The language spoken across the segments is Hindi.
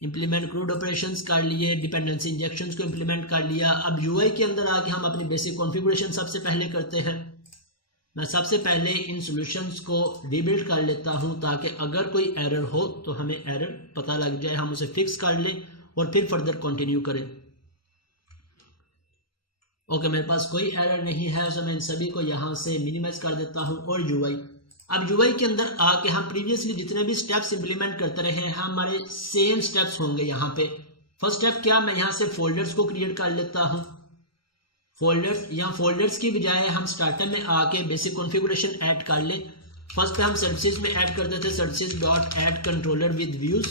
इम्प्लीमेंट क्रूड ऑपरेशंस कर लिए, डिपेंडेंसी इंजेक्शंस को इम्प्लीमेंट कर लिया। अब यूआई के अंदर आके हम अपनी बेसिक कॉन्फ़िगरेशन सबसे पहले करते हैं। मैं सबसे पहले इन सॉल्यूशंस को रीबिल्ड कर लेता हूं ताकि अगर कोई एरर हो तो हमें एरर पता लग जाए, हम उसे फिक्स कर लें और फिर फर्दर कंटिन्यू करें। ओके, मेरे पास कोई एरर नहीं है, तो मैं इन सभी को यहाँ से मिनिमाइज कर देता हूँ। और यूआई, अब यूआई के अंदर आके हम प्रीवियसली जितने भी स्टेप्स इंप्लीमेंट करते रहे हैं हमारे सेम स्टेप्स होंगे यहाँ पे। फर्स्ट स्टेप क्या, मैं यहाँ से फोल्डर्स को क्रिएट कर लेता हूँ। फोल्डर्स, यहाँ फोल्डर्स की बजाय हम स्टार्टर में आके बेसिक कॉन्फ़िगरेशन ऐड कर लें। फर्स्ट पे हम सर्विसेज में ऐड करते थे services dot add controller with views.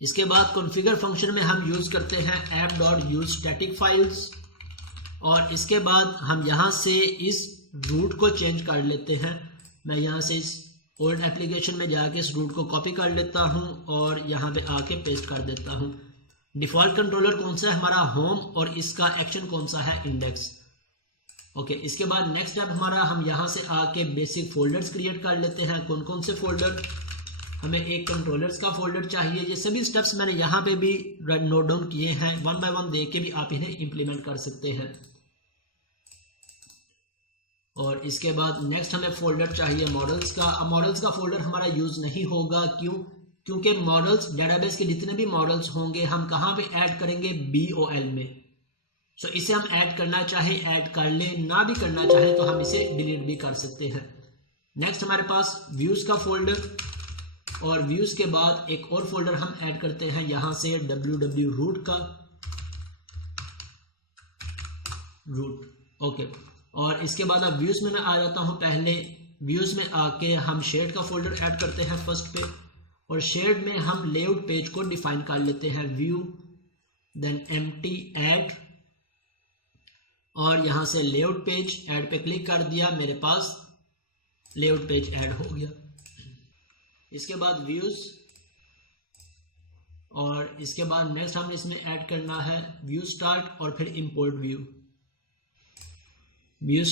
इसके बाद कॉन्फ़िगर फंक्शन में हम यूज करते हैं app dot use static files. और इसके बाद हम यहाँ से इस रूट को चेंज कर लेते हैं। मैं यहाँ से इस ओल्ड एप्लीकेशन में जाके इस रूट को कॉपी कर लेता हूँ और यहाँ पे आके पेस्ट कर देता हूँ। डिफ़ॉल्ट कंट्रोलर कौन सा है, हमारा होम, और इसका एक्शन कौन सा है, इंडेक्स। ओके, इसके बाद नेक्स्ट स्टेप हमारा, हम यहाँ से आके बेसिक फोल्डर्स क्रिएट कर लेते हैं। कौन कौन से फोल्डर, हमें एक कंट्रोलर्स का फोल्डर चाहिए। ये सभी स्टेप्स मैंने यहाँ पे भी नोट डाउन किए हैं, वन बाय वन देख के भी आप इन्हें इंप्लीमेंट कर सकते हैं। और इसके बाद नेक्स्ट हमें फोल्डर चाहिए मॉडल्स का। अब मॉडल्स का फोल्डर हमारा यूज़ नहीं होगा, क्यों, क्योंकि मॉडल्स डेटाबेस के जितने भी मॉडल्स होंगे हम कहाँ पे ऐड करेंगे, BOL में। सो इसे हम ऐड करना चाहे ऐड कर लें, ना भी करना चाहे तो हम इसे डिलीट भी कर सकते हैं। नेक्स्ट हमारे पास व्यूज़ का फोल्डर, और व्यूज़ के बाद एक और फोल्डर हम ऐड करते हैं यहाँ से www रूट का रूट। ओके, और इसके बाद अब व्यूज़ में मैं आ जाता हूँ। पहले व्यूज़ में आके हम शेड का फोल्डर ऐड करते हैं फर्स्ट पे, और शेड में हम लेआउट पेज को डिफाइन कर लेते हैं, व्यू देन एम्प्टी ऐड, और यहाँ से लेआउट पेज ऐड पे क्लिक कर दिया, मेरे पास लेआउट पेज ऐड हो गया। इसके बाद व्यूज़, और इसके बाद नेक्स्ट हम इसमें ऐड करना है व्यू स्टार्ट और फिर import view. View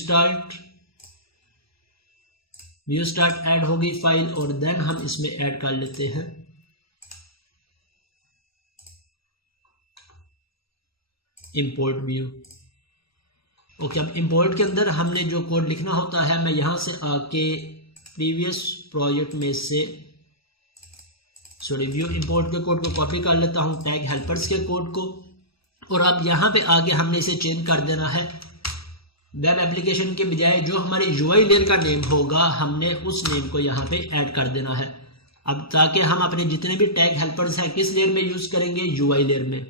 start add होगी फाइल, और देन हम इसमें ऐड कर लेते हैं इंपोर्ट व्यू। ओके, अब इंपोर्ट के अंदर हमने जो कोड लिखना होता है, मैं यहाँ से आके प्रीवियस प्रोजेक्ट में से व्यू इंपोर्ट के कोड को कॉपी कर लेता हूँ, टैग हेल्पर्स के कोड को, और अब यहाँ पे आगे हमने इसे चेंज कर देना है। वेब एप्लीकेशन के बजाय जो हमारे यूआई लेयर का नेम होगा हमने उस नेम को यहाँ पे ऐड कर देना है। अब ताकि हम अपने जितने भी टैग हेल्पर्स हैं किस लेयर में यूज़ करेंगे, यूआई लेयर में।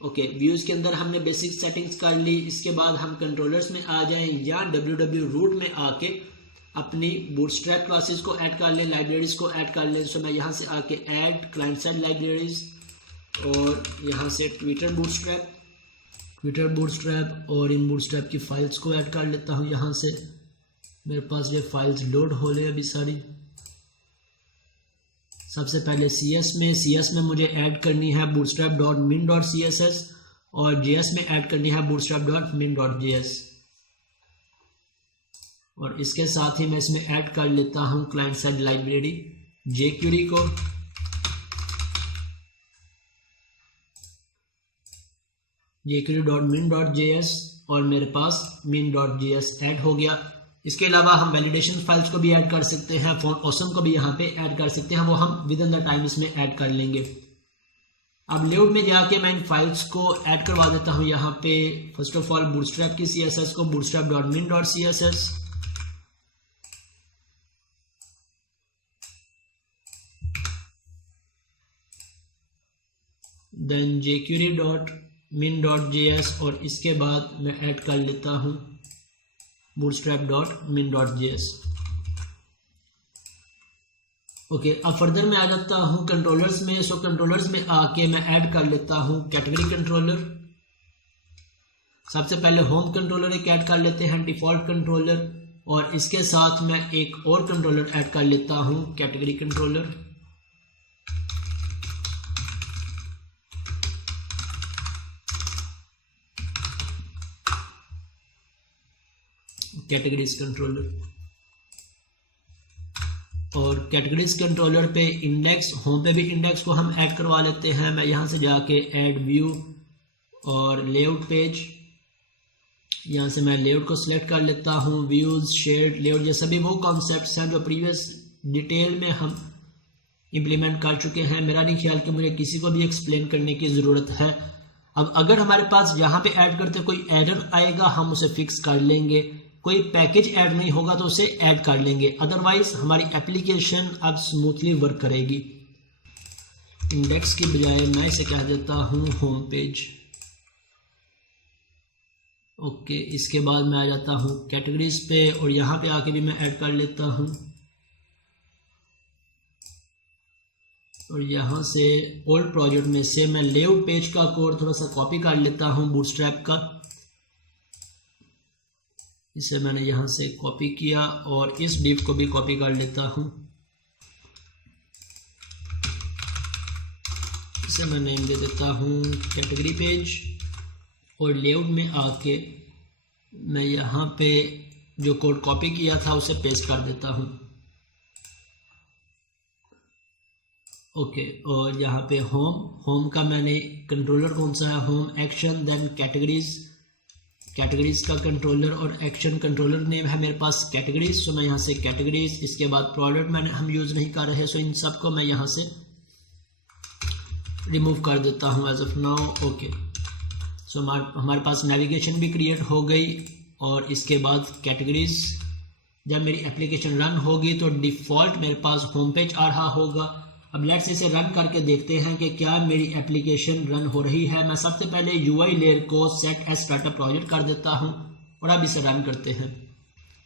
ओके, व्यूज़ के अंदर हमने बेसिक सेटिंग्स कर ली। इसके बाद हम कंट्रोलर्स में आ जाएं या www रूट में आके अपनी बूटस्ट्रैप क्लासेस को ऐड कर लें, लाइब्रेरीज को ऐड कर लें। सो मैं यहाँ से आके ऐड क्लाइंट साइड लाइब्रेरीज, और यहाँ से ट्विटर बूटस्ट्रैप और इन बूटस्ट्रैप की फाइल्स को ऐड कर लेता हूँ। यहाँ से मेरे पास ये फाइल्स लोड हो रही है अभी सारी। सबसे पहले CS में मुझे ऐड करनी है bootstrap.min.css, और JS में ऐड करनी है bootstrap.min.js, और इसके साथ ही मैं इसमें ऐड कर लेता हूँ क्लाइंट साइड लाइब्रेरी jQuery को। jQuery.min.js, और मेरे पास min.js ऐड हो गया। इसके अलावा हम वैलिडेशन फाइल्स को भी ऐड कर सकते हैं, फॉन्ट ऑसम को भी यहाँ पे ऐड कर सकते हैं, वो हम विद इन द टाइम इसमें ऐड कर लेंगे। अब लेआउट में जाके मैं इन फाइल्स को ऐड करवा देता हूँ यहाँ पे। फर्स्ट ऑफ ऑल बूटस्ट्रैप की CSS को bootstrap.min.css, देन jQuery.min.js, और इसके बाद मैं ऐड कर लेता हूँ bootstrap.min.js। ओके, अब फर्दर मैं आ जाता हूँ कंट्रोलर्स में। सो कंट्रोलर्स में आके मैं ऐड कर लेता हूँ कैटेगरी कंट्रोलर। सबसे पहले होम कंट्रोलर एक ऐड कर लेते हैं, डिफॉल्ट कंट्रोलर, और इसके साथ मैं एक और कंट्रोलर ऐड कर लेता हूँ कैटेगरी कंट्रोलर। Categories controller. और कैटेगरीज कंट्रोलर पे इंडेक्स, होम पे भी इंडेक्स को हम ऐड करवा लेते हैं। मैं यहाँ से जाके ऐड व्यू और लेआउट पेज, यहाँ से मैं लेआउट को सिलेक्ट कर लेता हूँ। व्यूज़, शेड, लेआउट, ये सभी वो कॉन्सेप्ट्स हैं जो प्रीवियस डिटेल में हम इम्प्लीमेंट कर चुके हैं। मेरा नहीं ख्याल कि मुझे किसी को भी एक्सप्लेन करने की ज़रूरत है। अब अगर हमारे पास यहाँ पे ऐड करते कोई एरर आएगा, हम उसे फिक्स कर लेंगे। कोई पैकेज ऐड नहीं होगा तो उसे ऐड कर लेंगे, अदरवाइज हमारी एप्लीकेशन अब स्मूथली वर्क करेगी। इंडेक्स की बजाय मैं इसे कह देता हूँ होम पेज। ओके, इसके बाद मैं आ जाता हूँ कैटेगरीज पे और यहाँ पे आके भी मैं ऐड कर लेता हूँ। और यहाँ से ओल्ड प्रोजेक्ट में से मैं लेआउट पेज का कोड थोड़ा सा कॉपी कर लेता हूँ बूटस्ट्रैप का। इसे मैंने यहाँ से कॉपी किया और इस डिव को भी कॉपी कर लेता हूँ। इसे मैं नेम दे देता हूँ कैटेगरी पेज और लेआउट में आके मैं यहाँ पे जो कोड कॉपी किया था उसे पेस्ट कर देता हूँ। ओके, और यहाँ पे होम का मैंने कंट्रोलर कौन सा है, होम एक्शन, देन कैटेगरीज का कंट्रोलर और एक्शन कंट्रोलर नेम है मेरे पास कैटेगरीज। सो मैं यहाँ से कैटेगरीज, इसके बाद प्रोडक्ट हम यूज़ नहीं कर रहे, सो इन सब को मैं यहाँ से रिमूव कर देता हूँ एज ऑफ नाउ। ओके, सो हमारे पास नेविगेशन भी क्रिएट हो गई। और इसके बाद कैटेगरीज, जब मेरी एप्लीकेशन रन होगी तो डिफ़ॉल्ट मेरे पास होम पेज आ रहा होगा। अब लेट्स इसे रन करके देखते हैं कि क्या मेरी एप्लीकेशन रन हो रही है। मैं सबसे पहले यूआई लेयर को सेट एज स्टार्टअप प्रोजेक्ट कर देता हूं और अब इसे रन करते हैं।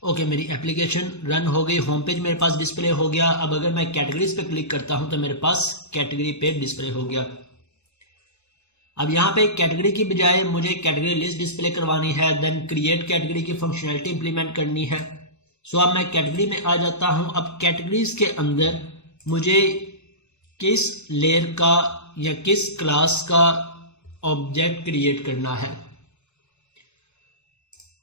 ओके, मेरी एप्लीकेशन रन हो गई, होम पेज मेरे पास डिस्प्ले हो गया। अब अगर मैं कैटेगरीज पे क्लिक करता हूं तो मेरे पास कैटेगरी पे डिस्प्ले हो गया। अब यहाँ पे कैटेगरी की बजाय मुझे कैटेगरी लिस्ट डिस्प्ले करवानी है, देन क्रिएट कैटेगरी की फंक्शनैलिटी इंप्लीमेंट करनी है। सो अब मैं कैटेगरी में आ जाता हूँ। अब कैटेगरीज के अंदर मुझे किस लेयर का या किस क्लास का ऑब्जेक्ट क्रिएट करना है।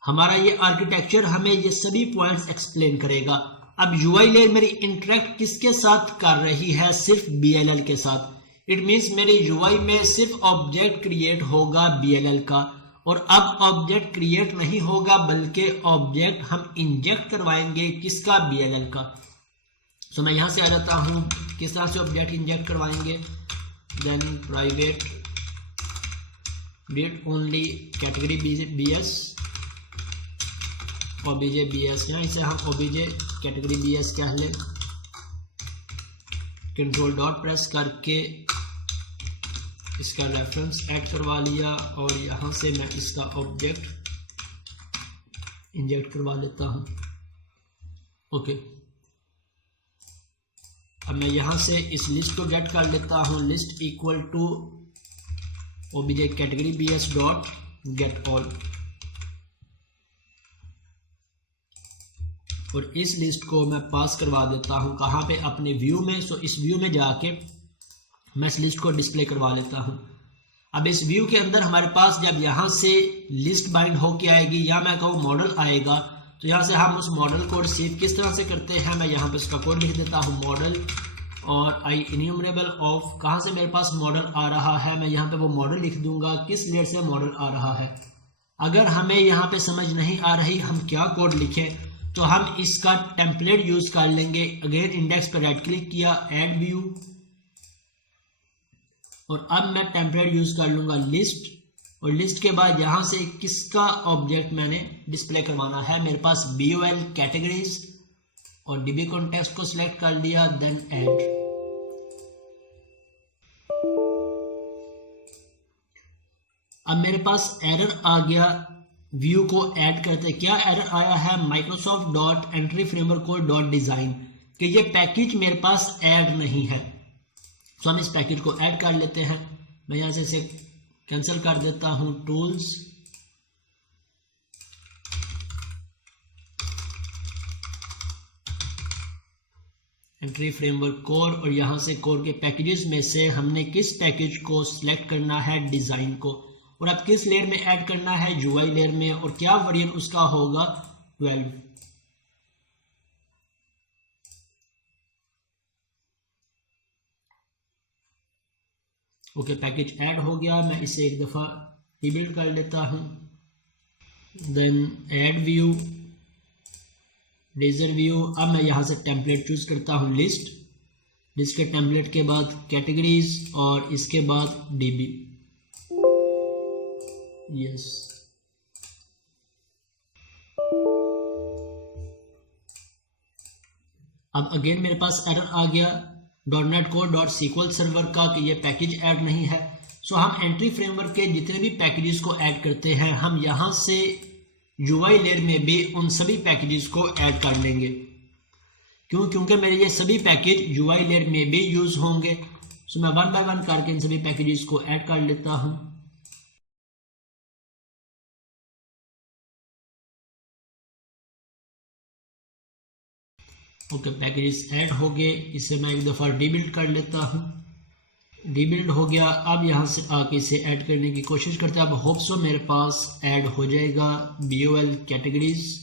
हमारा ये आर्किटेक्चर हमें ये सभी पॉइंट्स एक्सप्लेन करेगा। अब यूआई लेयर मेरी इंटरेक्ट किसके साथ कर रही है, सिर्फ BLL के साथ। इट मीन्स मेरे यूआई में सिर्फ ऑब्जेक्ट क्रिएट होगा BLL का, और अब ऑब्जेक्ट क्रिएट नहीं होगा बल्कि ऑब्जेक्ट हम इंजेक्ट करवाएंगे किसका, BLL का। सो मैं यहाँ से आ जाता हूँ, किस तरह से ऑब्जेक्ट इंजेक्ट करवाएंगे, then private read only category BS OBJ BS, यहाँ इसे हम OBJ कैटेगरी BS कह लें। कंट्रोल डॉट प्रेस करके इसका रेफरेंस ऐड करवा लिया और यहाँ से मैं इसका ऑब्जेक्ट इंजेक्ट करवा लेता हूँ। ओके, अब मैं यहाँ से इस लिस्ट को गेट कर लेता हूँ, list equal to OBJ category BS dot get all, और इस लिस्ट को मैं पास करवा देता हूँ कहाँ पे, अपने व्यू में। सो इस व्यू में जाके मैं इस लिस्ट को डिस्प्ले करवा लेता हूँ। अब इस व्यू के अंदर हमारे पास जब यहाँ से लिस्ट बाइंड होके आएगी या मैं कहूँ मॉडल आएगा, तो यहाँ से हम उस मॉडल को रिसीव किस तरह से करते हैं, मैं यहाँ पे इसका कोड लिख देता हूँ मॉडल, और आई इन्यूमरेबल ऑफ कहाँ से मेरे पास मॉडल आ रहा है, मैं यहाँ पे वो मॉडल लिख दूंगा किस लेयर से मॉडल आ रहा है। अगर हमें यहाँ पे समझ नहीं आ रही हम क्या कोड लिखें, तो हम इसका टेम्पलेट यूज कर लेंगे। अगेन इंडेक्स पर राइट क्लिक किया, ऐड व्यू, और अब मैं टेम्पलेट यूज कर लूंगा लिस्ट, और लिस्ट के बाद यहां से किसका ऑब्जेक्ट मैंने डिस्प्ले करवाना है, मेरे पास BOL कैटेगरीज और DB कॉन्टेक्स्ट को सिलेक्ट कर लिया, देन ऐड। अब मेरे पास एरर आ गया व्यू को ऐड करते। क्या एरर आया है, Microsoft dot entry framework code dot design, कि ये पैकेज मेरे पास ऐड नहीं है। तो हम इस पैकेज को ऐड कर लेते हैं। मैं यहाँ से इसे कैंसिल कर देता हूँ, टूल्स, एंट्री फ्रेमवर्क कोर, और यहाँ से कोर के पैकेजेस में से हमने किस पैकेज को सिलेक्ट करना है, डिजाइन को, और अब किस लेयर में ऐड करना है, यूआई लेयर में, और क्या वेरिएंट उसका होगा, 12। ओके, पैकेज ऐड हो गया। मैं इसे एक दफ़ा रीबिल्ड कर लेता हूँ। Then add view, razor view. अब मैं यहाँ से टेम्पलेट चूज करता हूँ लिस्ट के टेम्पलेट के बाद कैटेगरीज और इसके बाद डीबी। यस, अब अगेन मेरे पास एरर आ गया .NET Core .SQL सर्वर का कि ये पैकेज ऐड नहीं है। सो हम एंट्री फ्रेमवर्क के जितने भी पैकेजेस को ऐड करते हैं, हम यहाँ से UI लेयर में भी उन सभी पैकेजेस को ऐड कर लेंगे। क्योंकि मेरे ये सभी पैकेज UI लेयर में भी यूज होंगे। सो मैं वन बाय वन करके इन सभी पैकेजेस को ऐड कर लेता हूँ। ओके, पैकेजेस ऐड हो गए। इसे मैं एक दफ़ा रीबिल्ड कर लेता हूँ। रीबिल्ड हो गया। अब यहाँ से आके इसे ऐड करने की कोशिश करते हैं। अब होप सो मेरे पास ऐड हो जाएगा BOL कैटेगरीज।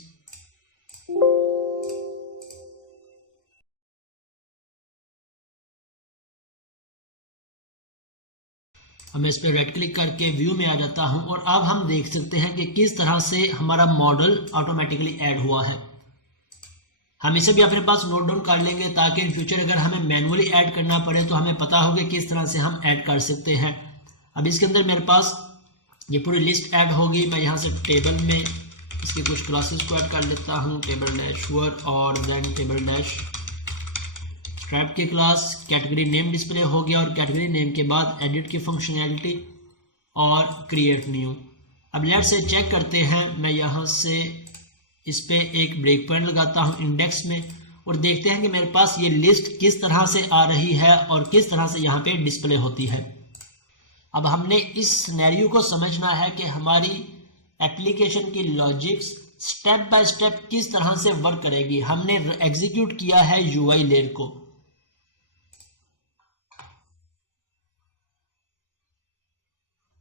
अब मैं इस पर राइट क्लिक करके व्यू में आ जाता हूँ और अब हम देख सकते हैं कि किस तरह से हमारा मॉडल ऑटोमेटिकली ऐड हुआ है। हम इसे भी अपने पास नोट डाउन कर लेंगे ताकि इन फ्यूचर अगर हमें मैनुअली ऐड करना पड़े तो हमें पता होगा किस तरह से हम ऐड कर सकते हैं। अब इसके अंदर मेरे पास ये पूरी लिस्ट ऐड होगी। मैं यहाँ से टेबल में इसकी कुछ क्लासेस को ऐड कर लेता हूँ, टेबल डैश वर्ड और देन टेबल डैश स्ट्रैप की क्लास। कैटेगरी नेम डिस्प्ले हो गया और कैटेगरी नेम के बाद एडिट की फंक्शनैलिटी और क्रिएट न्यू। अब लेट से चेक करते हैं। मैं यहाँ से इस पे एक ब्रेक पॉइंट लगाता हूँ इंडेक्स में और देखते हैं कि मेरे पास ये लिस्ट किस तरह से आ रही है और किस तरह से यहाँ पे डिस्प्ले होती है। अब हमने इस सिनेरियो को समझना है कि हमारी एप्लीकेशन की लॉजिक्स स्टेप बाय स्टेप किस तरह से वर्क करेगी। हमने एग्जीक्यूट किया है UI लेयर को।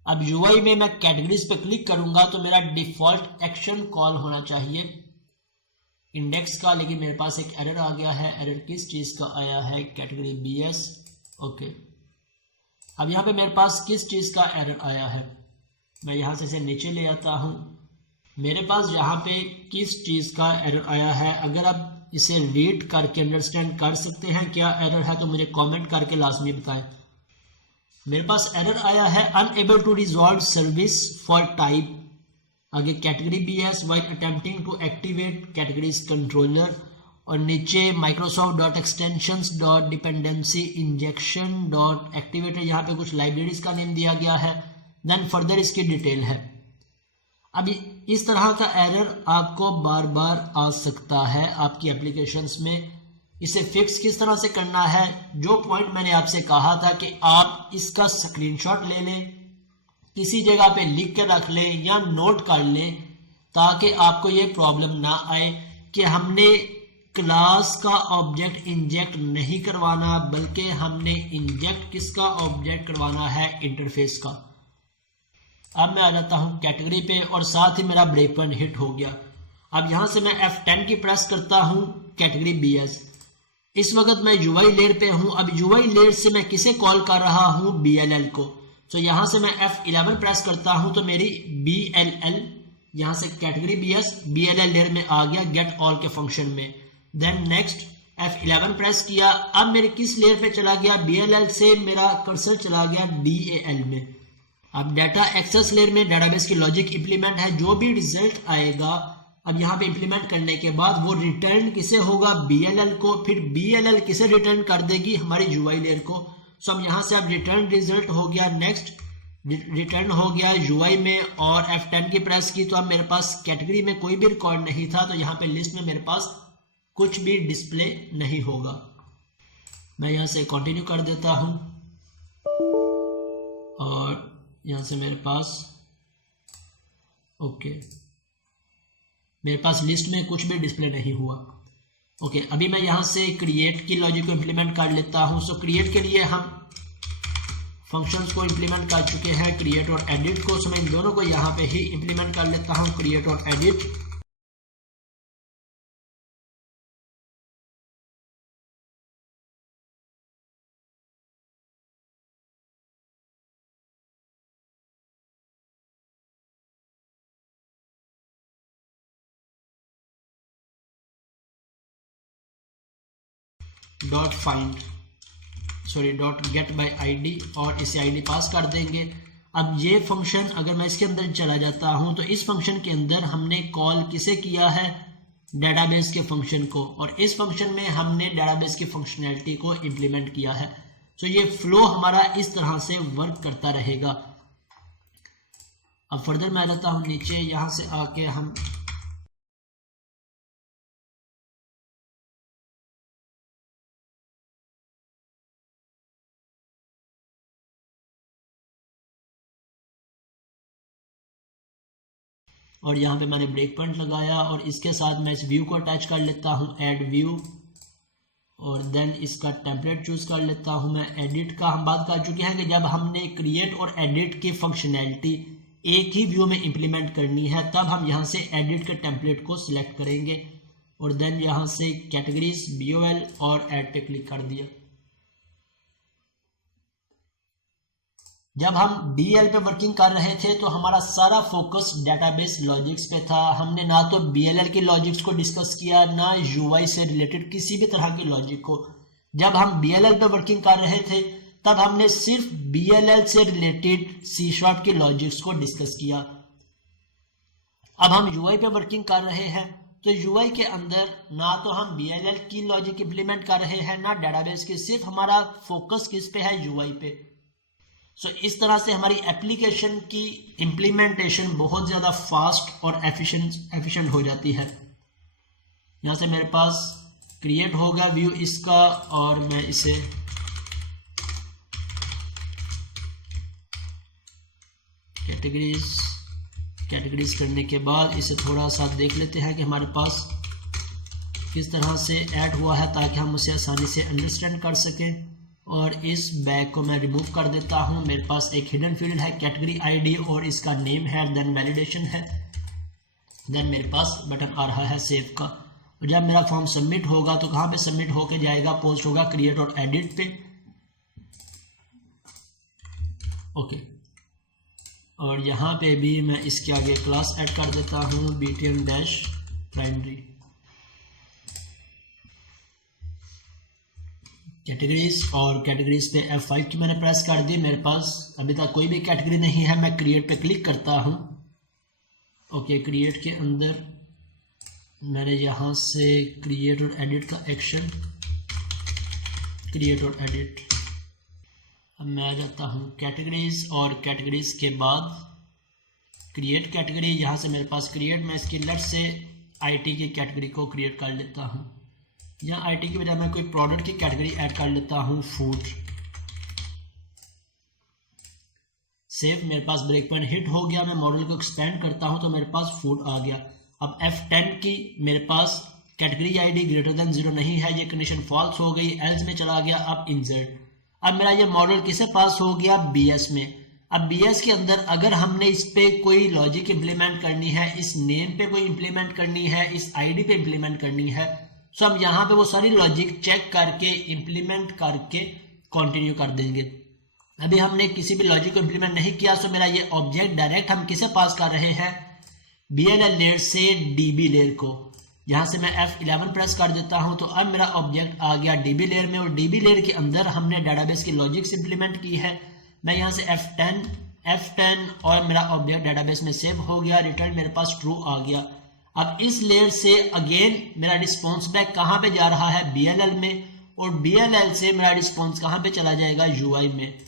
अब UI में मैं कैटेगरीज पे क्लिक करूंगा तो मेरा डिफॉल्ट एक्शन कॉल होना चाहिए इंडेक्स का, लेकिन मेरे पास एक एरर आ गया है। एरर किस चीज का आया है? Category BS। ओके, अब यहाँ पे मेरे पास किस चीज का एरर आया है? मैं यहाँ से इसे नीचे ले आता हूँ। मेरे पास यहाँ पे किस चीज का एरर आया है? अगर आप इसे रीड करके अंडरस्टैंड कर सकते हैं क्या एरर है तो मुझे कमेंट करके लाजमी बताएं। मेरे पास एरर आया है unable to resolve service for type, आगे category BS while attempting to activate categories controller और नीचे microsoft.extensions.dependency injection.activator। यहाँ पे कुछ लाइब्रेरीज का नेम दिया गया है। देन फर्दर इसकी डिटेल है। अब इस तरह का एरर आपको बार बार आ सकता है आपकी एप्लीकेशंस में। इसे फिक्स किस तरह से करना है? जो पॉइंट मैंने आपसे कहा था कि आप इसका स्क्रीनशॉट ले लें, किसी जगह पे लिख के रख लें या नोट कर लें ताकि आपको ये प्रॉब्लम ना आए कि हमने क्लास का ऑब्जेक्ट इंजेक्ट नहीं करवाना बल्कि हमने इंजेक्ट किसका ऑब्जेक्ट करवाना है? इंटरफेस का। अब मैं आ जाता हूं कैटेगरी पे और साथ ही मेरा ब्रेक पॉइंट हिट हो गया। अब यहां से मैं F10 की प्रेस करता हूं कैटेगरी BS। इस वक्त मैं UI लेयर पे हूं। अब UI लेयर से मैं किसे कॉल कर रहा हूं? BLL को। तो यहां से मैं F11 प्रेस करता हूं तो मेरी BLL यहां से कैटेगरी BS BLL लेयर में आ गया गेट ऑल के फंक्शन में। देन नेक्स्ट F11 प्रेस किया। अब मेरे किस लेयर पे चला गया? BLL से मेरा कर्सर चला गया DAL में। अब डाटा एक्सेस लेयर में डेटाबेस की लॉजिक इंप्लीमेंट है। जो भी रिजल्ट आएगा अब यहाँ पे इंप्लीमेंट करने के बाद वो रिटर्न किसे होगा? BLL को। फिर BLL किसे रिटर्न कर देगी? हमारी UI लेयर को। सो हम यहाँ से अब रिटर्न रिजल्ट हो गया। नेक्स्ट रिटर्न हो गया UI में और F10 की प्रेस की तो अब मेरे पास कैटेगरी में कोई भी रिकॉर्ड नहीं था तो यहाँ पे लिस्ट में मेरे पास कुछ भी डिस्प्ले नहीं होगा। मैं यहाँ से कंटिन्यू कर देता हूँ और यहाँ से मेरे पास ओके मेरे पास लिस्ट में कुछ भी डिस्प्ले नहीं हुआ। ओके, अभी मैं यहाँ से क्रिएट की लॉजिक को इंप्लीमेंट कर लेता हूँ। सो क्रिएट के लिए हम फंक्शंस को इंप्लीमेंट कर चुके हैं, क्रिएट और एडिट को। सो मैं इन दोनों को यहाँ पे ही इंप्लीमेंट कर लेता हूँ, क्रिएट और edit. Dot find dot gate bye ID और इसे आईडी पास कर देंगे। अब ये फंक्शन अगर मैं इसके अंदर चला जाता हूं तो इस फंक्शन के अंदर हमने कॉल किसे किया है, डेटाबेस के फंक्शन को, और इस फंक्शन में हमने डेटाबेस की फंक्शनैलिटी को इम्प्लीमेंट किया है। तो ये फ्लो हमारा इस तरह से वर्क करता रहेगा। अब फर्दर मैं आ जाता हूं नीचे, यहां से आके हम और यहाँ पे मैंने ब्रेक पॉइंट लगाया और इसके साथ मैं इस व्यू को अटैच कर लेता हूँ, ऐड व्यू, और देन इसका टेम्पलेट चूज कर लेता हूँ मैं। एडिट का हम बात कर चुके हैं कि जब हमने क्रिएट और एडिट की फंक्शनैलिटी एक ही व्यू में इंप्लीमेंट करनी है तब हम यहाँ से एडिट के टेम्पलेट को सिलेक्ट करेंगे और देन यहाँ से कैटेगरीज BOL और ऐड पे क्लिक कर दिया। जब हम DL पे वर्किंग कर रहे थे तो हमारा सारा फोकस डेटाबेस लॉजिक्स पे था। हमने ना तो BLL की लॉजिक्स को डिस्कस किया, ना UI से रिलेटेड किसी भी तरह की लॉजिक को। जब हम BLL पे वर्किंग कर रहे थे तब हमने सिर्फ BLL से रिलेटेड C# की लॉजिक्स को डिस्कस किया। अब हम UI पे वर्किंग कर रहे हैं तो UI के अंदर ना तो हम BLL की लॉजिक इंप्लीमेंट कर रहे हैं ना डेटाबेस की, सिर्फ हमारा फोकस किस पे है, UI पे। इस तरह से हमारी एप्लीकेशन की इम्प्लीमेंटेशन बहुत ज़्यादा फास्ट और एफिशिएंट हो जाती है। यहाँ से मेरे पास क्रिएट होगा व्यू इसका और मैं इसे कैटेगरीज करने के बाद इसे थोड़ा सा देख लेते हैं कि हमारे पास किस तरह से ऐड हुआ है ताकि हम उसे आसानी से अंडरस्टैंड कर सकें। और इस बैग को मैं रिमूव कर देता हूं। मेरे पास एक हिडन फील्ड है कैटेगरी आईडी और इसका नेम है, देन वैलिडेशन है, देन मेरे पास बटन आ रहा है सेव का। और जब मेरा फॉर्म सबमिट होगा तो कहाँ पे सबमिट होके जाएगा, पोस्ट होगा क्रिएट और एडिट पे। ओके, और यहाँ पे भी मैं इसके आगे क्लास ऐड कर देता हूँ btm-primary। कैटेगरीज और कैटेगरीज पे F5 की मैंने प्रेस कर दी। मेरे पास अभी तक कोई भी कैटेगरी नहीं है। मैं क्रिएट पे क्लिक करता हूँ। ओके, क्रिएट के अंदर मैंने यहाँ से क्रिएट और एडिट का एक्शन, क्रिएट और एडिट। अब मैं आ जाता हूँ कैटेगरीज और कैटेगरीज के बाद क्रिएट कैटेगरी। यहाँ से मेरे पास क्रिएट, मैं इसकी लेफ्ट से IT की कैटेगरी को क्रिएट कर लेता हूँ। यहाँ IT की बजाय मैं कोई प्रोडक्ट की कैटेगरी ऐड कर लेता हूँ, फूड। सेव, मेरे पास ब्रेक पॉइंट हिट हो गया। मैं मॉडल को एक्सपेंड करता हूँ तो मेरे पास फूड आ गया। अब F10 की मेरे पास कैटेगरी ID ग्रेटर देन 0 नहीं है, ये कंडीशन फॉल्स हो गई, एल्स में चला गया। अब इंसर्ट, अब मेरा ये मॉडल किसे पास हो गया, BS में। अब BS के अंदर अगर हमने इस पे कोई लॉजिक इंप्लीमेंट करनी है, इस नेम पे कोई इंप्लीमेंट करनी है, इस ID पे इंप्लीमेंट करनी है, तो हम यहाँ पे वो सारी लॉजिक चेक करके इंप्लीमेंट करके कंटिन्यू कर देंगे। अभी हमने किसी भी लॉजिक को इंप्लीमेंट नहीं किया, तो मेरा ये ऑब्जेक्ट डायरेक्ट हम किसे पास कर रहे हैं, BLL लेयर से DB लेयर को। यहाँ से मैं F11 प्रेस कर देता हूँ तो अब मेरा ऑब्जेक्ट आ गया DB लेयर में, और DB लेयर के अंदर हमने डेटाबेस की लॉजिक्स इंप्लीमेंट की है। मैं यहाँ से F10 और मेरा ऑब्जेक्ट डेटाबेस में सेव हो गया। रिटर्न मेरे पास ट्रू आ गया। अब इस लेयर से अगेन मेरा रिस्पॉन्स बैक कहाँ पे जा रहा है, BLL में, और BLL से मेरा रिस्पॉन्स कहाँ पे चला जाएगा, UI में।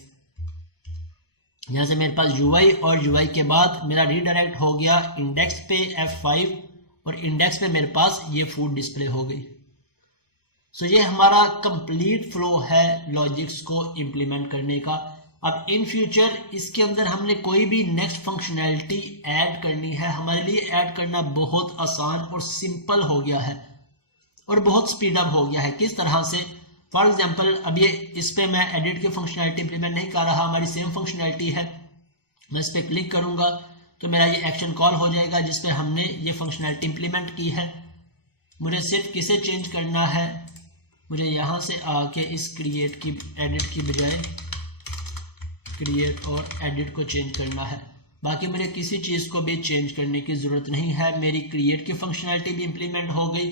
यहाँ से मेरे पास UI और UI के बाद मेरा रीडायरेक्ट हो गया इंडेक्स पे F5, और इंडेक्स पे मेरे पास ये फूड डिस्प्ले हो गई। सो ये हमारा कंप्लीट फ्लो है लॉजिक्स को इंप्लीमेंट करने का। अब इन फ्यूचर इसके अंदर हमने कोई भी नेक्स्ट फंक्शनैलिटी ऐड करनी है, हमारे लिए ऐड करना बहुत आसान और सिंपल हो गया है और बहुत स्पीड अप हो गया है। किस तरह से, फॉर एग्जांपल अब ये इस पे मैं एडिट की फंक्शनैलिटी इंप्लीमेंट नहीं कर रहा, हमारी सेम फंक्शनैलिटी है। मैं इस पर क्लिक करूंगा तो मेरा ये एक्शन कॉल हो जाएगा जिसपे हमने ये फंक्शनैलिटी इंप्लीमेंट की है। मुझे सिर्फ किसे चेंज करना है, मुझे यहाँ से आके इस क्रिएट की एडिट की बजाय क्रिएट और एडिट को चेंज करना है। बाकी मुझे किसी चीज़ को भी चेंज करने की ज़रूरत नहीं है। मेरी क्रिएट की फंक्शनैलिटी भी इंप्लीमेंट हो गई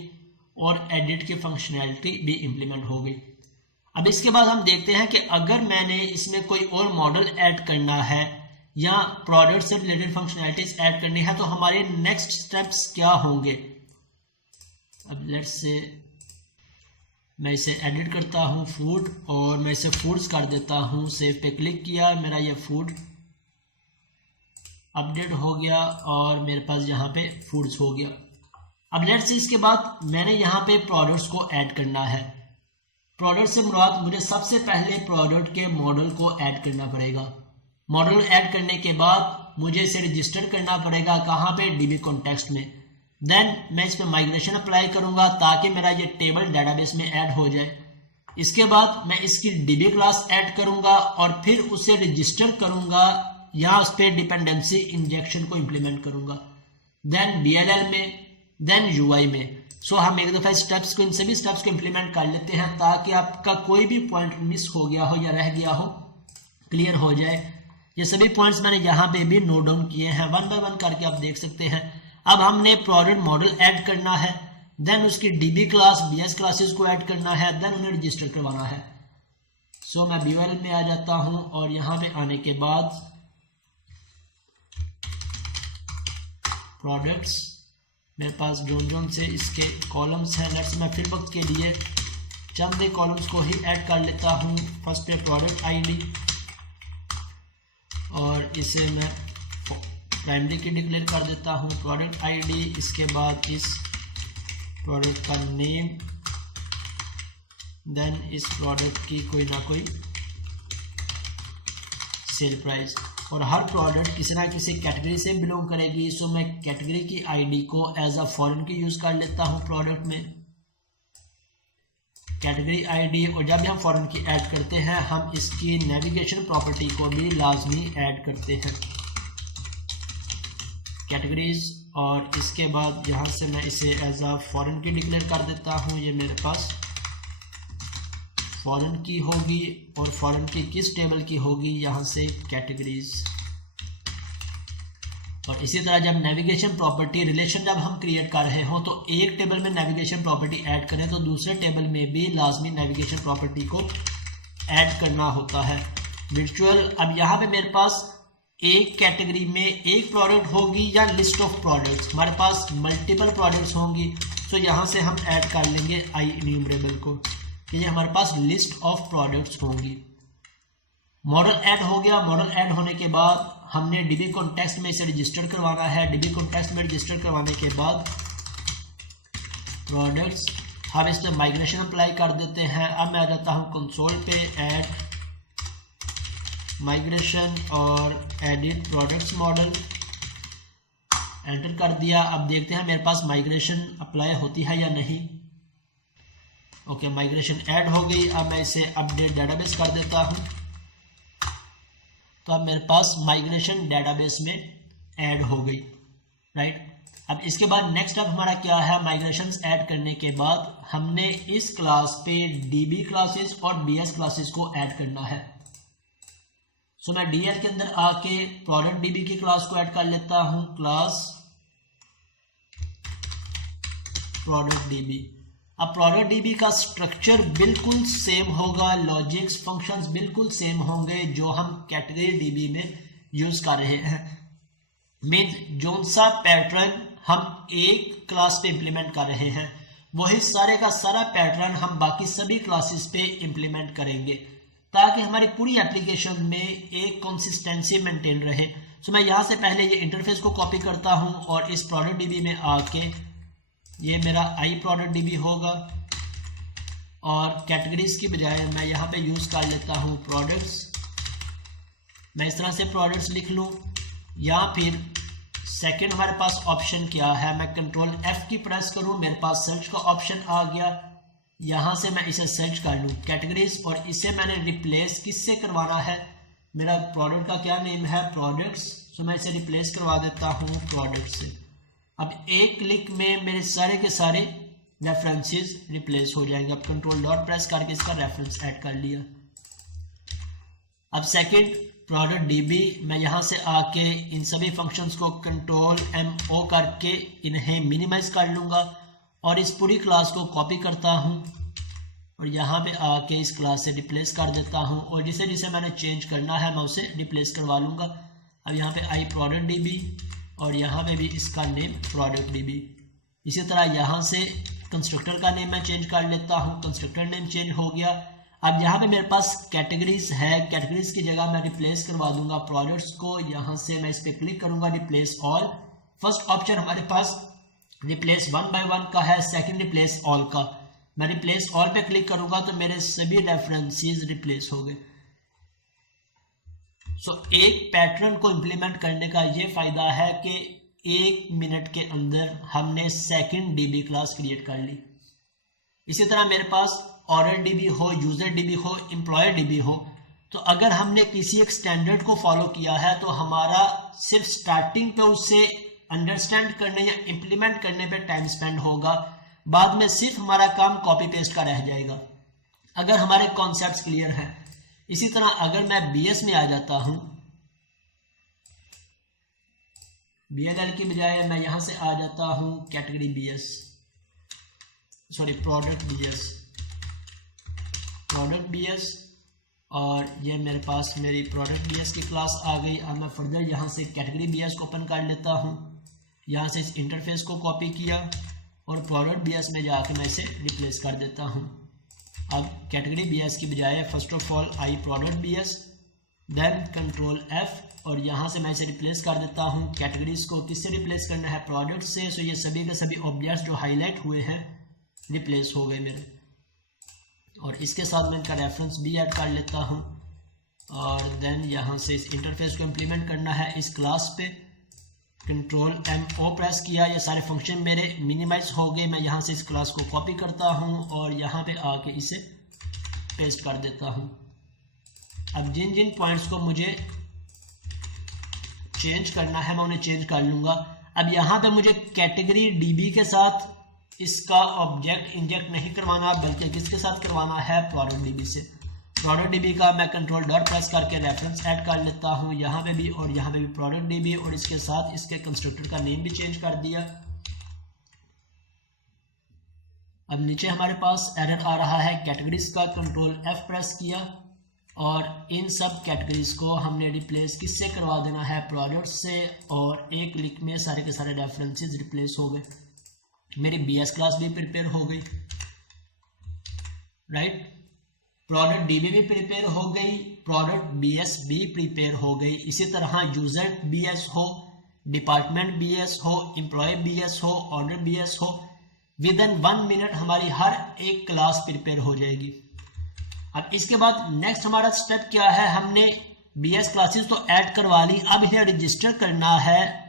और एडिट की फंक्शनैलिटी भी इंप्लीमेंट हो गई। अब इसके बाद हम देखते हैं कि अगर मैंने इसमें कोई और मॉडल ऐड करना है या प्रोडक्ट से रिलेटेड फंक्शनैलिटीज ऐड करनी है तो हमारे नेक्स्ट स्टेप्स क्या होंगे। अब लेट्स से मैं इसे एडिट करता हूँ फूड और मैं इसे फूड्स कर देता हूँ। सेव पे क्लिक किया, मेरा ये फूड अपडेट हो गया और मेरे पास यहाँ पे फूड्स हो गया। अब लेट्स से इसके बाद मैंने यहाँ पे प्रोडक्ट्स को ऐड करना है। प्रोडक्ट से मुराद मुझे सबसे पहले प्रोडक्ट के मॉडल को ऐड करना पड़ेगा। मॉडल ऐड करने के बाद मुझे इसे रजिस्टर करना पड़ेगा, कहाँ पे, डीबी कॉन्टेक्स्ट में। देन मैं इस पर माइग्रेशन अप्लाई करूंगा ताकि मेरा ये टेबल डेटाबेस में ऐड हो जाए। इसके बाद मैं इसकी डीबी क्लास ऐड करूंगा और फिर उसे रजिस्टर करूंगा या उस पर डिपेंडेंसी इंजेक्शन को इम्प्लीमेंट करूंगा, देन DLL में, देन UI में। सो हम एक दफ़ा स्टेप्स को, इन सभी स्टेप्स को इम्प्लीमेंट कर लेते हैं ताकि आपका कोई भी पॉइंट मिस हो गया हो या रह गया हो क्लियर हो जाए। ये सभी पॉइंट्स मैंने यहाँ पे भी नोट डाउन किए हैं, वन बाय वन करके आप देख सकते हैं। अब हमने प्रोडक्ट मॉडल ऐड करना है, देन उसकी डीबी क्लास, BS क्लासेस को ऐड करना है, देन उन्हें रजिस्टर करवाना है। सो मैं BOL में आ जाता हूँ और यहाँ पे आने के बाद प्रोडक्ट्स, मेरे पास जोन से इसके कॉलम्स हैं। लेट्स मैं फिर वक्त के लिए चंद कॉलम्स को ही ऐड कर लेता हूँ। फर्स्ट पे प्रोडक्ट ID और इसे मैं प्राइमरी की डिक्लेयर कर देता हूँ, प्रोडक्ट ID। इसके बाद इस प्रोडक्ट का नेम, देन इस प्रोडक्ट की कोई ना कोई सेल प्राइस। और हर प्रोडक्ट किसी ना किसी कैटेगरी से बिलोंग करेगी। सो मैं कैटेगरी की ID को एज अ फॉरेन की यूज़ कर लेता हूँ प्रोडक्ट में, कैटेगरी ID। और जब भी हम फॉरेन की ऐड करते हैं हम इसकी नेविगेशन प्रॉपर्टी को भी लाजमी ऐड करते हैं, कैटेगरीज। और इसके बाद यहाँ से मैं इसे एज अ फॉरेन की डिक्लेयर कर देता हूँ। ये मेरे पास फॉरेन की होगी और फॉरेन की किस टेबल की होगी, यहाँ से कैटेगरीज। और इसी तरह जब नेविगेशन प्रॉपर्टी रिलेशन जब हम क्रिएट कर रहे हो तो एक टेबल में नेविगेशन प्रॉपर्टी ऐड करें तो दूसरे टेबल में भी लाजमी नेविगेशन प्रॉपर्टी को ऐड करना होता है। वर्चुअल, अब यहाँ पे मेरे पास एक कैटेगरी में एक प्रोडक्ट होगी या लिस्ट ऑफ प्रोडक्ट्स, हमारे पास मल्टीपल प्रोडक्ट्स होंगी। तो यहाँ से हम ऐड कर लेंगे IEnumerable को, ये हमारे पास लिस्ट ऑफ प्रोडक्ट्स होंगी। मॉडल ऐड हो गया। मॉडल ऐड होने के बाद हमने डीबी कॉन्टेक्स्ट में इसे रजिस्टर करवाना है। डीबी कॉन्टेक्स्ट में रजिस्टर करवाने के बाद प्रोडक्ट्स, हम इस पर माइग्रेशन अप्लाई कर देते हैं। अब मैं आ जाता हूँ कंसोल पे, ऐड माइग्रेशन और एडिट प्रोडक्ट्स मॉडल, एंटर कर दिया। अब देखते हैं मेरे पास माइग्रेशन अप्लाई होती है या नहीं। ओके, माइग्रेशन ऐड हो गई। अब मैं इसे अपडेट डेटाबेस कर देता हूँ तो अब मेरे पास माइग्रेशन डेटाबेस में ऐड हो गई, राइट। अब इसके बाद नेक्स्ट स्टेप हमारा क्या है, माइग्रेशंस ऐड करने के बाद हमने इस क्लास पे DB क्लासेस और BS क्लासेस को ऐड करना है। सो मैं DL के अंदर आके प्रोडक्ट DB की क्लास को ऐड कर लेता हूँ, क्लास प्रोडक्ट DB। अब प्रोडक्ट DB का स्ट्रक्चर बिल्कुल सेम होगा, लॉजिक्स फंक्शंस बिल्कुल सेम होंगे जो हम कैटेगरी DB में यूज कर रहे हैं। मीन्स जोन सा पैटर्न हम एक क्लास पे इंप्लीमेंट कर रहे हैं वही सारे का सारा पैटर्न हम बाकी सभी क्लासेस पे इंप्लीमेंट करेंगे ताकि हमारी पूरी एप्लीकेशन में एक कंसिस्टेंसी मेंटेन रहे। सो मैं यहाँ से पहले ये इंटरफेस को कॉपी करता हूँ और इस प्रोडक्ट DB में आके ये मेरा आई प्रोडक्ट DB होगा और कैटेगरीज की बजाय मैं यहाँ पे यूज़ कर लेता हूँ प्रोडक्ट्स। मैं इस तरह से प्रोडक्ट्स लिख लूँ या फिर सेकंड हमारे पास ऑप्शन क्या है, मैं कंट्रोल F की प्रेस करूँ, मेरे पास सर्च का ऑप्शन आ गया। यहाँ से मैं इसे सर्च कर लूँ कैटेगरीज और इसे मैंने रिप्लेस किससे करवाना है, मेरा प्रोडक्ट का क्या नेम है, प्रोडक्ट्स। सो मैं इसे रिप्लेस करवा देता हूँ प्रोडक्ट से। अब एक क्लिक में मेरे सारे के सारे रेफरेंसेस रिप्लेस हो जाएंगे। अब कंट्रोल डॉट प्रेस करके इसका रेफरेंस ऐड कर लिया। अब सेकंड प्रोडक्ट DB, मैं यहाँ से आके इन सभी फंक्शंस को कंट्रोल MO करके इन्हें मिनिमाइज कर लूँगा और इस पूरी क्लास को कॉपी करता हूँ और यहाँ पे आके इस क्लास से रिप्लेस कर देता हूँ और जिसे जिसे मैंने चेंज करना है मैं उसे रिप्लेस करवा लूँगा। अब यहाँ पे आई प्रोडक्ट DB और यहाँ पे भी इसका नेम प्रोडक्ट DB। इसी तरह यहाँ से कंस्ट्रक्टर का नेम मैं चेंज कर लेता हूँ, कंस्ट्रक्टर नेम चेंज हो गया। अब यहाँ पे मेरे पास कैटेगरीज है, कैटेगरीज की जगह मैं रिप्लेस करवा दूंगा प्रोडक्ट्स को। यहाँ से मैं इस पर क्लिक करूंगा, रिप्लेस ऑल। फर्स्ट ऑप्शन हमारे पास रिप्लेस 1 by 1 का है, सेकंड रिप्लेस ऑल का। मैं रिप्लेस ऑल पे क्लिक करूंगा तो मेरे सभी रेफरेंसेस रिप्लेस हो गए। एक पैटर्न को इम्प्लीमेंट करने का ये फायदा है कि 1 मिनट के अंदर हमने सेकंड DB क्लास क्रिएट कर ली। इसी तरह मेरे पास ऑर्डर DB हो, यूजर DB हो, एम्प्लॉयर DB हो, तो अगर हमने किसी एक स्टैंडर्ड को फॉलो किया है तो हमारा सिर्फ स्टार्टिंग पे उसे अंडरस्टैंड करने या इम्प्लीमेंट करने पे टाइम स्पेंड होगा, बाद में सिर्फ हमारा काम कॉपी पेस्ट का रह जाएगा अगर हमारे कॉन्सेप्ट्स क्लियर हैं। इसी तरह अगर मैं BS में आ जाता हूं, BLL की बजाय मैं यहां से आ जाता हूं category BS, sorry product BS और ये मेरे पास मेरी प्रोडक्ट BS की क्लास आ गई। अब मैं फर्दर यहाँ से कैटेगरी BS को ओपन कर लेता हूँ, यहाँ से इस इंटरफेस को कॉपी किया और प्रोडक्ट BS में जाके मैं इसे रिप्लेस कर देता हूँ। अब कैटेगरी BS की बजाय first of all I product BS, then control F और यहाँ से मैं इसे रिप्लेस कर देता हूँ। कैटेगरीज को किससे रिप्लेस करना है? प्रोडक्ट से। सो ये सभी के सभी ऑब्जेक्ट्स जो हाईलाइट हुए हैं रिप्लेस हो गए मेरे। और इसके साथ मैं इनका रेफरेंस भी ऐड कर लेता हूँ और देन यहाँ से इस इंटरफेस को इम्प्लीमेंट करना है इस क्लास पे। कंट्रोल MO प्रेस किया, ये सारे फंक्शन मेरे मिनिमाइज हो गए। मैं यहाँ से इस क्लास को कॉपी करता हूँ और यहाँ पे आके इसे पेस्ट कर देता हूँ। अब जिन जिन पॉइंट्स को मुझे चेंज करना है मैं उन्हें चेंज कर लूँगा। अब यहाँ पे मुझे कैटेगरी DB के साथ इसका ऑब्जेक्ट इंजेक्ट नहीं करवाना, बल्कि किसके साथ करवाना है? प्रोडक्ट DB से। प्रोडक्ट DB का मैं कंट्रोल डॉट प्रेस करके रेफरेंस ऐड कर लेता हूँ यहाँ पे भी और यहाँ पे भी प्रोडक्ट DB और इसके साथ इसके कंस्ट्रक्टर का नेम भी चेंज कर दिया। अब नीचे हमारे पास एरर आ रहा है कैटेगरीज का, कंट्रोल F प्रेस किया और इन सब कैटेगरीज को हमने रिप्लेस किससे करवा देना है? प्रोडक्ट से। और एक क्लिक में सारे के सारे रेफरेंसेस रिप्लेस हो गए। मेरी BS क्लास भी प्रिपेयर हो गई, राइट। प्रोडक्ट DB भी प्रिपेयर हो गई, प्रोडक्ट BS भी प्रिपेयर हो गई। इसी तरह यूजर BS हो, डिपार्टमेंट BS हो, एम्प्लॉय BS हो, ऑर्डर BS हो, विद इन 1 मिनट हमारी हर एक क्लास प्रिपेयर हो जाएगी। अब इसके बाद नेक्स्ट हमारा स्टेप क्या है? हमने BS क्लासेस तो ऐड करवा ली, अब इन्हें रजिस्टर करना है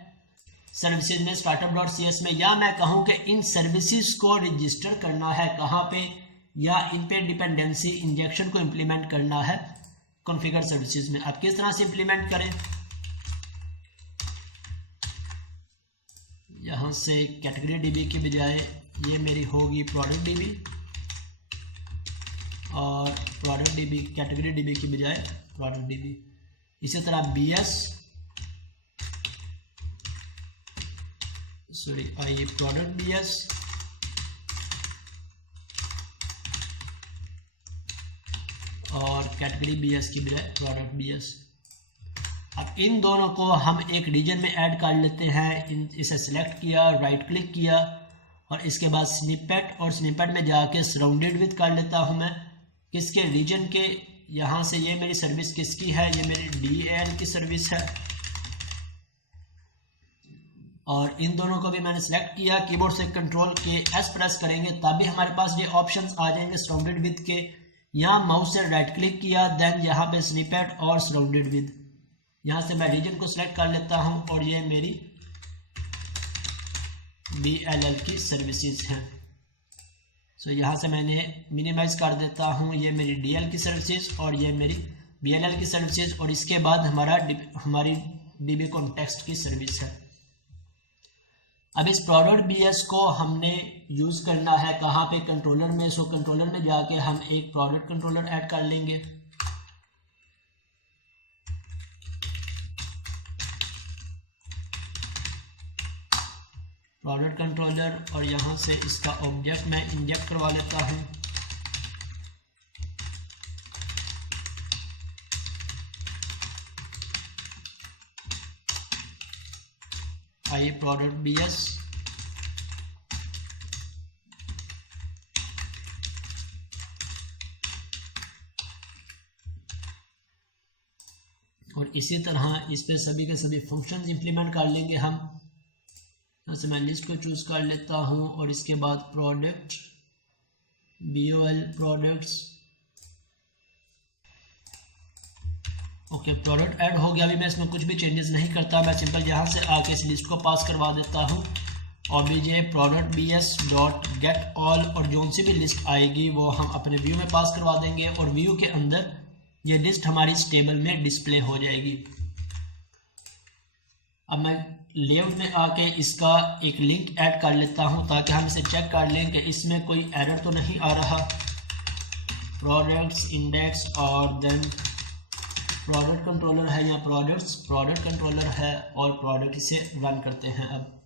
सर्विसेज में startup.cs में, या मैं कहूं कि इन सर्विसेज को रजिस्टर करना है कहां पे, या इन पे डिपेंडेंसी इंजेक्शन को इंप्लीमेंट करना है कॉन्फ़िगर सर्विसेज में। अब किस तरह से इंप्लीमेंट करें? यहां से कैटेगरी DB की बजाय ये मेरी होगी प्रोडक्ट DB और प्रोडक्ट DB कैटेगरी DB की बजाय प्रोडक्ट DB। इसी तरह BS आई प्रोडक्ट BS और कैटेगरी BS की बजाय प्रोडक्ट BS। अब इन दोनों को हम एक रीजन में ऐड कर लेते हैं। इसे सिलेक्ट किया, राइट क्लिक किया और इसके बाद स्निपेट, और स्निपेट में जाके सराउंडेड विद कर लेता हूं मैं किसके? रीजन के। यहाँ से ये मेरी सर्विस किसकी है? ये मेरी DAL की सर्विस है और इन दोनों को भी मैंने सेलेक्ट किया। कीबोर्ड से कंट्रोल के S प्रेस करेंगे तभी हमारे पास ये ऑप्शंस आ जाएंगे सराउंडेड विद के। यहाँ माउस से राइट क्लिक किया, देन यहाँ पे स्निपेट और सराउंडेड विद। यहाँ से मैं रीजन को सिलेक्ट कर लेता हूँ और ये मेरी BLL की सर्विसेज हैं। सो यहाँ से मैंने मिनिमाइज कर देता हूँ, ये मेरी DL की सर्विसेज और ये मेरी BLL की सर्विसेज, और इसके बाद हमारी DB कॉन्टेक्स्ट की सर्विस है। अब इस प्रोडक्ट BS को हमने यूज़ करना है कहाँ पे? कंट्रोलर में। सो कंट्रोलर में जाके हम एक प्रोडक्ट कंट्रोलर ऐड कर लेंगे। प्रोडक्ट कंट्रोलर और यहाँ से इसका ऑब्जेक्ट मैं इंजेक्ट करवा लेता हूँ। आइए प्रोडक्ट BS, और इसी तरह इस पे सभी के सभी फंक्शंस इंप्लीमेंट कर लेंगे हम। यहाँ से मैं लिस्ट को चूज कर लेता हूँ और इसके बाद product BOL products, okay product add हो गया। अभी मैं इसमें कुछ भी चेंजेस नहीं करता, मैं सिंपल यहाँ से आके इस लिस्ट को पास करवा देता हूँ obj product BS dot get all, और जो सी भी लिस्ट आएगी वो हम अपने व्यू में पास करवा देंगे और व्यू के अंदर ये लिस्ट हमारी इस टेबल में डिस्प्ले हो जाएगी। अब मैं लेआउट में आके इसका एक लिंक ऐड कर लेता हूँ ताकि हम इसे चेक कर लें कि इसमें कोई एरर तो नहीं आ रहा। प्रोडक्ट्स इंडेक्स और देन प्रोडक्ट कंट्रोलर है, यहाँ प्रोडक्ट्स प्रोडक्ट कंट्रोलर है और प्रोडक्ट, इसे रन करते हैं। अब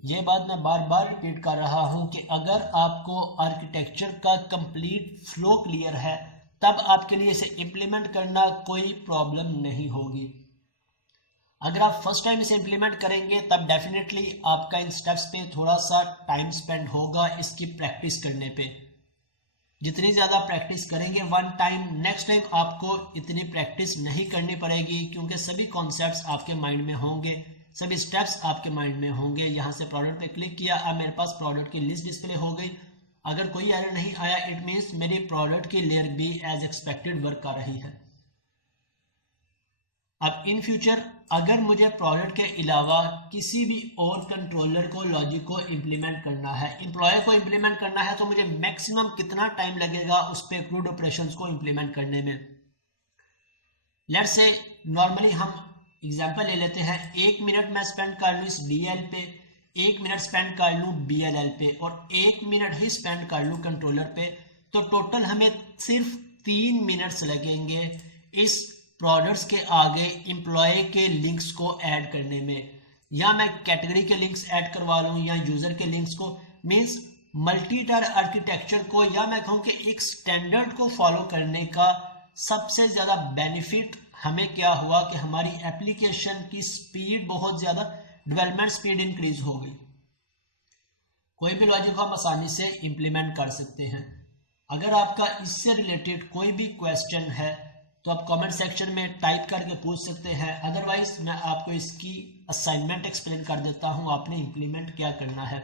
ये बात मैं बार बार रिपीट कर रहा हूँ कि अगर आपको आर्किटेक्चर का कंप्लीट फ्लो क्लियर है तब आपके लिए इसे इम्प्लीमेंट करना कोई प्रॉब्लम नहीं होगी। अगर आप फर्स्ट टाइम इसे इम्प्लीमेंट करेंगे तब डेफिनेटली आपका इन स्टेप्स पे थोड़ा सा टाइम स्पेंड होगा इसकी प्रैक्टिस करने पे। जितनी ज़्यादा प्रैक्टिस करेंगे वन टाइम, नेक्स्ट टाइम आपको इतनी प्रैक्टिस नहीं करनी पड़ेगी क्योंकि सभी कॉन्सेप्ट्स आपके माइंड में होंगे, सभी स्टेप्स आपके माइंड में होंगे। यहाँ से प्रोडक्ट पे क्लिक किया, अब मेरे पास प्रोडक्ट की लिस्ट डिस्प्ले हो गई। अगर कोई एरर नहीं आया इट मीन्स मेरी प्रोडक्ट की लेयर भी एज एक्सपेक्टेड वर्क कर रही है। अब इन फ्यूचर अगर मुझे प्रोडक्ट के अलावा किसी भी और कंट्रोलर को, लॉजिक को इम्प्लीमेंट करना है, एम्प्लॉय को इम्प्लीमेंट करना है, तो मुझे मैक्सिमम कितना टाइम लगेगा उस पर क्रूड ऑपरेशंस को इम्प्लीमेंट करने में। लेट्स से नॉर्मली हम एग्जांपल ले लेते हैं, 1 मिनट मैं स्पेंड कर लूँ इस DL पे, 1 मिनट स्पेंड कर लूँ BLL पे और 1 मिनट ही स्पेंड कर लूँ कंट्रोलर पे, तो टोटल हमें सिर्फ 3 मिनट्स लगेंगे इस प्रोडक्ट्स के आगे एम्प्लॉय के लिंक्स को ऐड करने में। या मैं कैटेगरी के लिंक्स ऐड करवा लूँ या यूजर के लिंक्स को, मीन्स मल्टी टायर आर्किटेक्चर को, या मैं कहूँ कि एक स्टैंडर्ड को फॉलो करने का सबसे ज़्यादा बेनिफिट हमें क्या हुआ कि हमारी एप्लीकेशन की स्पीड बहुत ज़्यादा, डेवलपमेंट स्पीड इंक्रीज हो गई। कोई भी लॉजिक हम आसानी से इंप्लीमेंट कर सकते हैं। अगर आपका इससे रिलेटेड कोई भी क्वेश्चन है तो आप कमेंट सेक्शन में टाइप करके पूछ सकते हैं, अदरवाइज मैं आपको इसकी असाइनमेंट एक्सप्लेन कर देता हूँ, आपने इंप्लीमेंट क्या करना है।